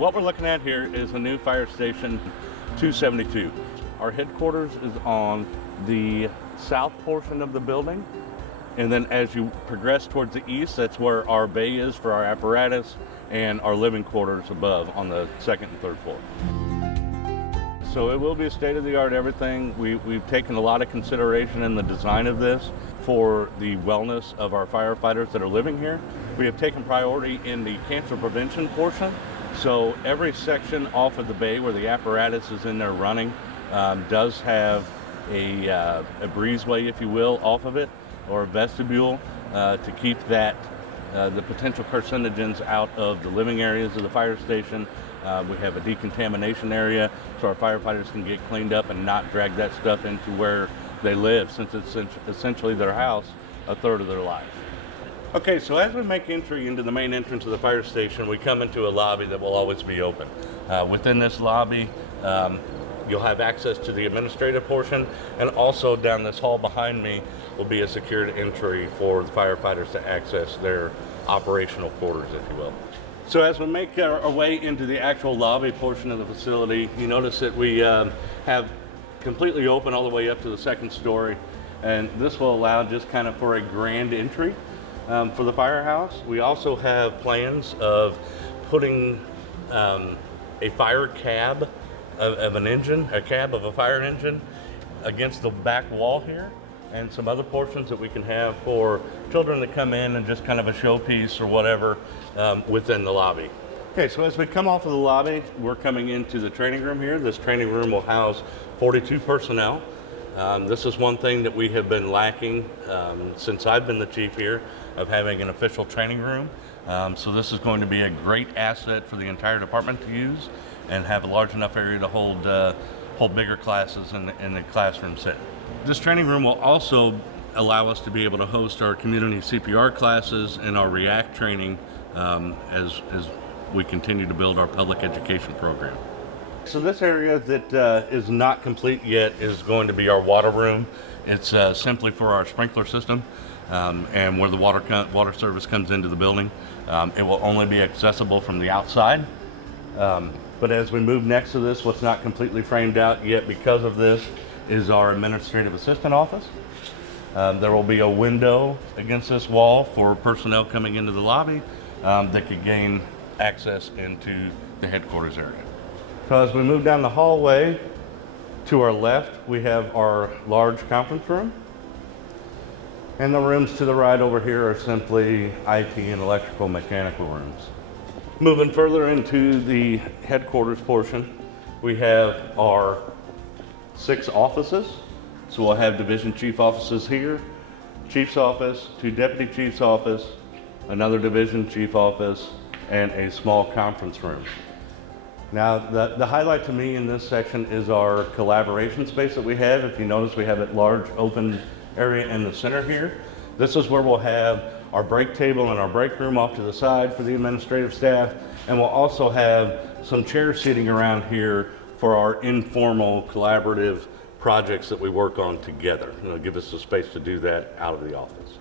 what we're looking at here is a new fire station 272. Our headquarters is on the south portion of the building, and then as you progress towards the east, that's where our bay is for our apparatus and our living quarters above on the second and third floor. So it will be a state-of-the-art everything. We've taken a lot of consideration in the design of this for the wellness of our firefighters that are living here. We have taken priority in the cancer prevention portion. So every section off of the bay where the apparatus is in there running does have a breezeway, if you will, off of it, or a vestibule to keep that the potential carcinogens out of the living areas of the fire station. We have a decontamination area so our firefighters can get cleaned up and not drag that stuff into where they live, since it's essentially their house a third of their life. Okay, so as we make entry into the main entrance of the fire station, we come into a lobby that will always be open. Within this lobby, you'll have access to the administrative portion, and also down this hall behind me will be a secured entry for the firefighters to access their operational quarters, if you will. So as we make our way into the actual lobby portion of the facility, you notice that we have completely open all the way up to the second story, and this will allow just kind of for a grand entry for the firehouse. We also have plans of putting a fire cab of an engine, a cab of a fire engine against the back wall here, and some other portions that we can have for children that come in and just kind of a showpiece or whatever within the lobby. Okay, so as we come off of the lobby, we're coming into the training room here. This training room will house 42 personnel. This is one thing that we have been lacking since I've been the chief here, of having an official training room. So this is going to be a great asset for the entire department to use and have a large enough area to hold bigger classes in the classroom setting. This training room will also allow us to be able to host our community CPR classes and our REACT training as we continue to build our public education program. So this area that is not complete yet is going to be our water room. It's simply for our sprinkler system and where the water service comes into the building. It will only be accessible from the outside. But as we move next to this, what's not completely framed out yet because of this is our administrative assistant office. There will be a window against this wall for personnel coming into the lobby that could gain access into the headquarters area. So as we move down the hallway, to our left, we have our large conference room. And the rooms to the right over here are simply IT and electrical mechanical rooms. Moving further into the headquarters portion, we have our 6 offices. So we'll have division chief offices here, chief's office, 2 deputy chief's office, another division chief office, and a small conference room. Now, the highlight to me in this section is our collaboration space that we have. If you notice, we have a large open area in the center here. This is where we'll have our break table and our break room off to the side for the administrative staff, and we'll also have some chairs sitting around here for our informal collaborative projects that we work on together. It'll give us the space to do that out of the office.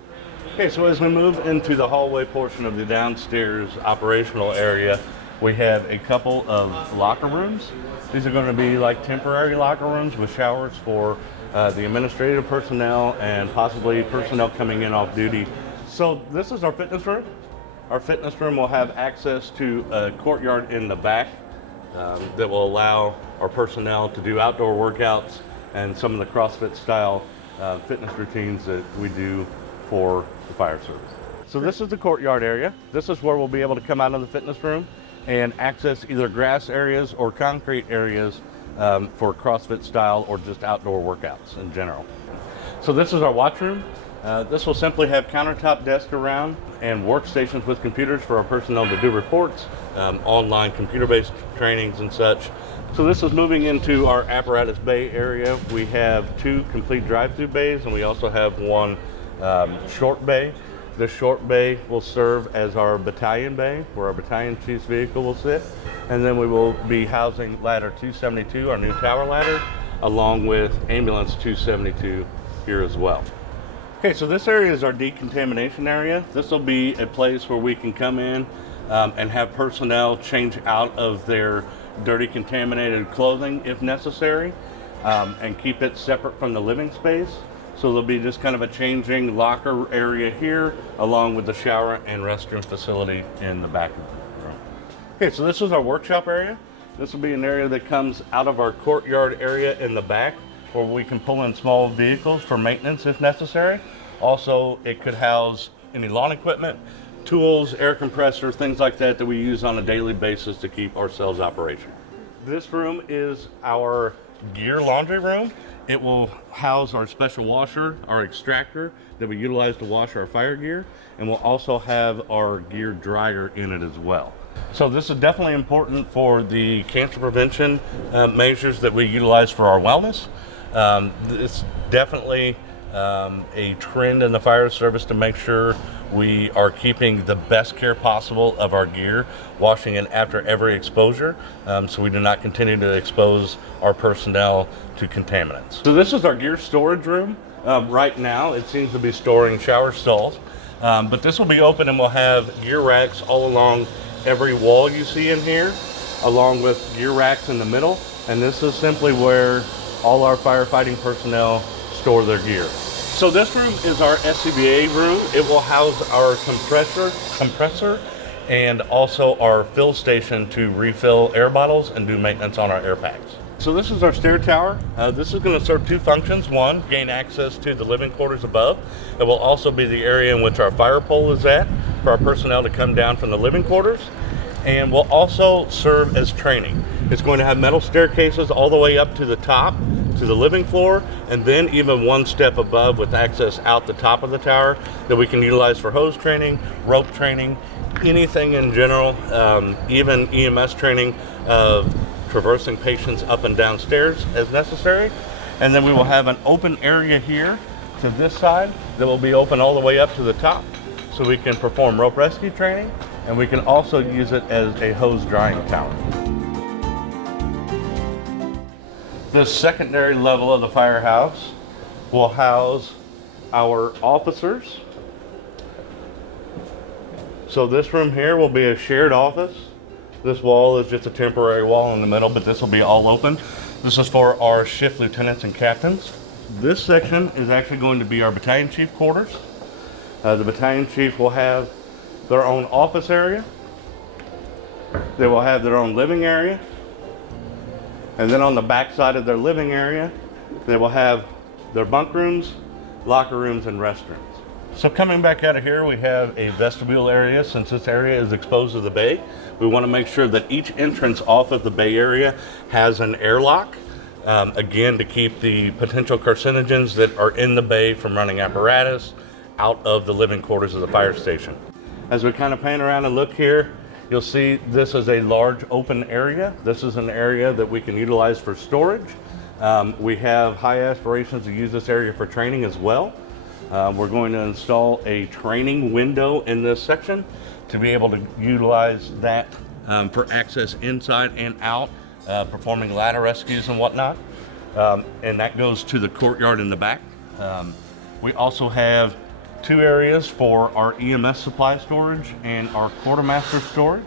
Okay, so as we move into the hallway portion of the downstairs operational area, we have a couple of locker rooms. These are going to be like temporary locker rooms with showers for the administrative personnel and possibly personnel coming in off duty. So this is our fitness room. Our fitness room will have access to a courtyard in the back that will allow our personnel to do outdoor workouts and some of the CrossFit style fitness routines that we do for the fire service. So this is the courtyard area. This is where we'll be able to come out of the fitness room and access either grass areas or concrete areas for CrossFit style or just outdoor workouts in general. So this is our watch room. This will simply have countertop desk around and workstations with computers for our personnel to do reports, online computer-based trainings and such. So this is moving into our apparatus bay area. We have 2 complete drive-through bays, and we also have 1 short bay. This short bay will serve as our battalion bay, where our battalion chief's vehicle will sit. And then we will be housing ladder 272, our new tower ladder, along with ambulance 272 here as well. Okay, so this area is our decontamination area. This will be a place where we can come in and have personnel change out of their dirty, contaminated clothing if necessary, and keep it separate from the living space. So there'll be just kind of a changing locker area here, along with the shower and restroom facility in the back of the room. Okay, so this is our workshop area. This will be an area that comes out of our courtyard area in the back, where we can pull in small vehicles for maintenance if necessary. Also, it could house any lawn equipment, tools, air compressor, things like that we use on a daily basis to keep ourselves operational. This room is our gear laundry room. It will house our special washer, our extractor that we utilize to wash our fire gear, and we'll also have our gear dryer in it as well. So this is definitely important for the cancer prevention measures that we utilize for our wellness. It's definitely a trend in the fire service to make sure we are keeping the best care possible of our gear, washing it after every exposure, so we do not continue to expose our personnel to contaminants. So this is our gear storage room. Right now it seems to be storing shower stalls, but this will be open and we'll have gear racks all along every wall you see in here, along with gear racks in the middle, and this is simply where all our firefighting personnel store their gear. So this room is our SCBA room. It will house our compressor and also our fill station to refill air bottles and do maintenance on our air packs. So this is our stair tower. This is going to serve two functions. One, gain access to the living quarters above. It will also be the area in which our fire pole is at for our personnel to come down from the living quarters, and will also serve as training. It's going to have metal staircases all the way up to the top, to the living floor, and then even one step above with access out the top of the tower that we can utilize for hose training, rope training, anything in general, even EMS training of traversing patients up and down stairs as necessary. And then we will have an open area here to this side that will be open all the way up to the top, so we can perform rope rescue training, and we can also use it as a hose drying tower. This secondary level of the firehouse will house our officers. So this room here will be a shared office. This wall is just a temporary wall in the middle, but this will be all open. This is for our shift lieutenants and captains. This section is actually going to be our battalion chief quarters. The battalion chief will have their own office area. They will have their own living area. And then on the back side of their living area, they will have their bunk rooms, locker rooms, and restrooms. So coming back out of here, we have a vestibule area. Since this area is exposed to the bay, we want to make sure that each entrance off of the bay area has an airlock, again, to keep the potential carcinogens that are in the bay from running apparatus out of the living quarters of the fire station. As we kind of pan around and look here, you'll see this is a large open area. This is an area that we can utilize for storage. We have high aspirations to use this area for training as well. We're going to install a training window in this section to be able to utilize that for access inside and out, performing ladder rescues and whatnot. And that goes to the courtyard in the back. We also have two areas for our EMS supply storage and our quartermaster storage.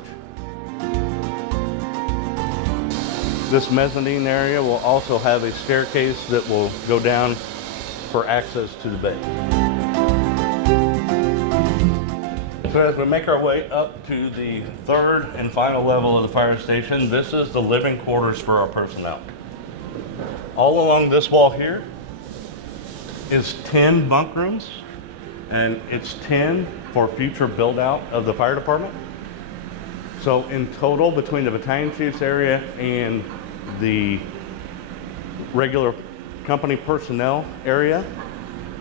This mezzanine area will also have a staircase that will go down for access to the bay. So as we make our way up to the third and final level of the fire station, this is the living quarters for our personnel. All along this wall here is 10 bunk rooms, and it's 10 for future build out of the fire department. So in total, between the battalion chief's area and the regular company personnel area,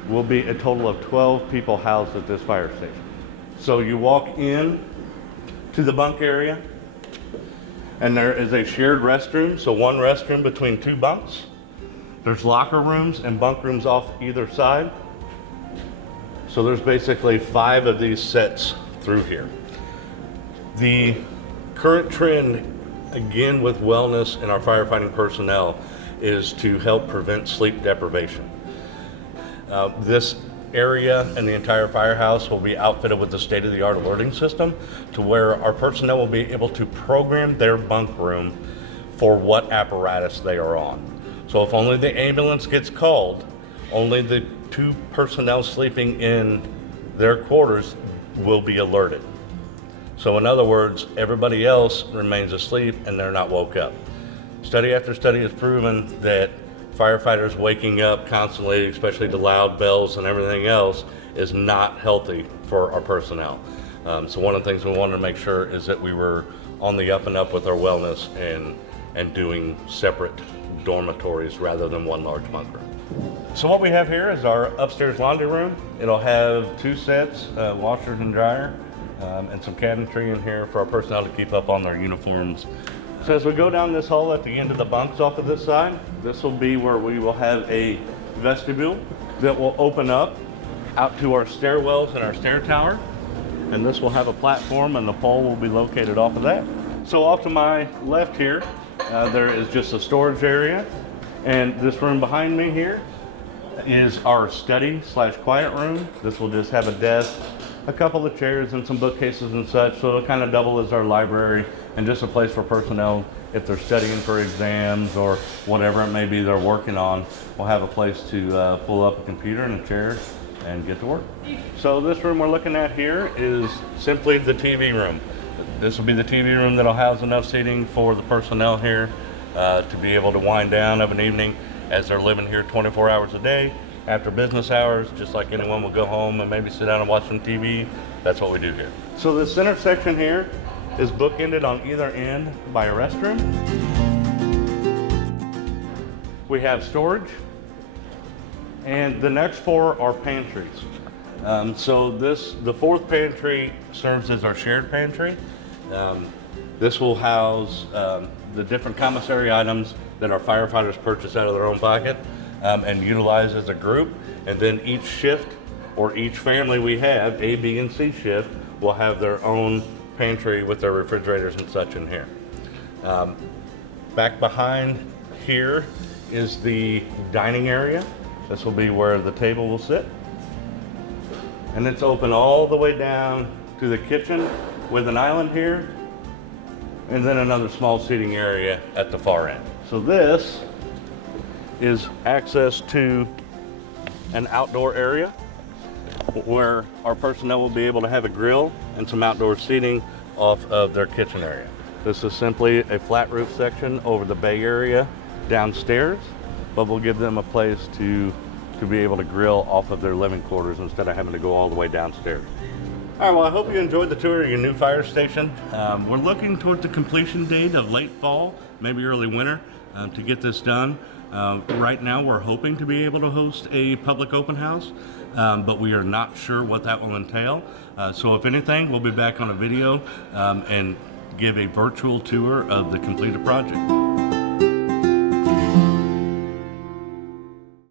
will be a total of 12 people housed at this fire station. So you walk in to the bunk area, and there is a shared restroom, so one restroom between two bunks. There's locker rooms and bunk rooms off either side. So there's basically 5 of these sets through here. The current trend, again with wellness in our firefighting personnel, is to help prevent sleep deprivation. This area and the entire firehouse will be outfitted with the state-of-the-art alerting system to where our personnel will be able to program their bunk room for what apparatus they are on. So if only the ambulance gets called, only the 2 personnel sleeping in their quarters will be alerted. So in other words, everybody else remains asleep and they're not woke up. Study after study has proven that firefighters waking up constantly, especially to loud bells and everything else, is not healthy for our personnel. So one of the things we wanted to make sure is that we were on the up and up with our wellness and doing separate dormitories rather than one large bunk room. So what we have here is our upstairs laundry room. It'll have 2 sets, washers and dryer, and some cabinetry in here for our personnel to keep up on their uniforms. So as we go down this hall at the end of the bunks off of this side, this will be where we will have a vestibule that will open up out to our stairwells and our stair tower. And this will have a platform and the pole will be located off of that. So off to my left here, there is just a storage area. And this room behind me here is our study/quiet room. This will just have a desk, a couple of chairs and some bookcases and such, so it'll kind of double as our library and just a place for personnel if they're studying for exams or whatever it may be they're working on. We'll have a place to pull up a computer and a chair and get to work. So this room we're looking at here is simply the TV room. This will be the TV room that'll house enough seating for the personnel here to be able to wind down of an evening as they're living here 24 hours a day. After business hours, just like anyone will go home and maybe sit down and watch some TV, that's what we do here. So the center section here is bookended on either end by a restroom. We have storage, and the next 4 are pantries. So the 4th pantry serves as our shared pantry. This will house the different commissary items that our firefighters purchase out of their own pocket and utilize as a group. And then each shift or each family we have, A, B, and C shift, will have their own pantry with their refrigerators and such in here. Back behind here is the dining area. This will be where the table will sit. And it's open all the way down to the kitchen with an island here, and then another small seating area at the far end. So this is access to an outdoor area where our personnel will be able to have a grill and some outdoor seating off of their kitchen area. This is simply a flat roof section over the bay area downstairs, but we'll give them a place to be able to grill off of their living quarters instead of having to go all the way downstairs. All right, well, I hope you enjoyed the tour of your new fire station. We're looking toward the completion date of late fall, maybe early winter, to get this done. Right now, we're hoping to be able to host a public open house, but we are not sure what that will entail. So if anything, we'll be back on a video and give a virtual tour of the completed project.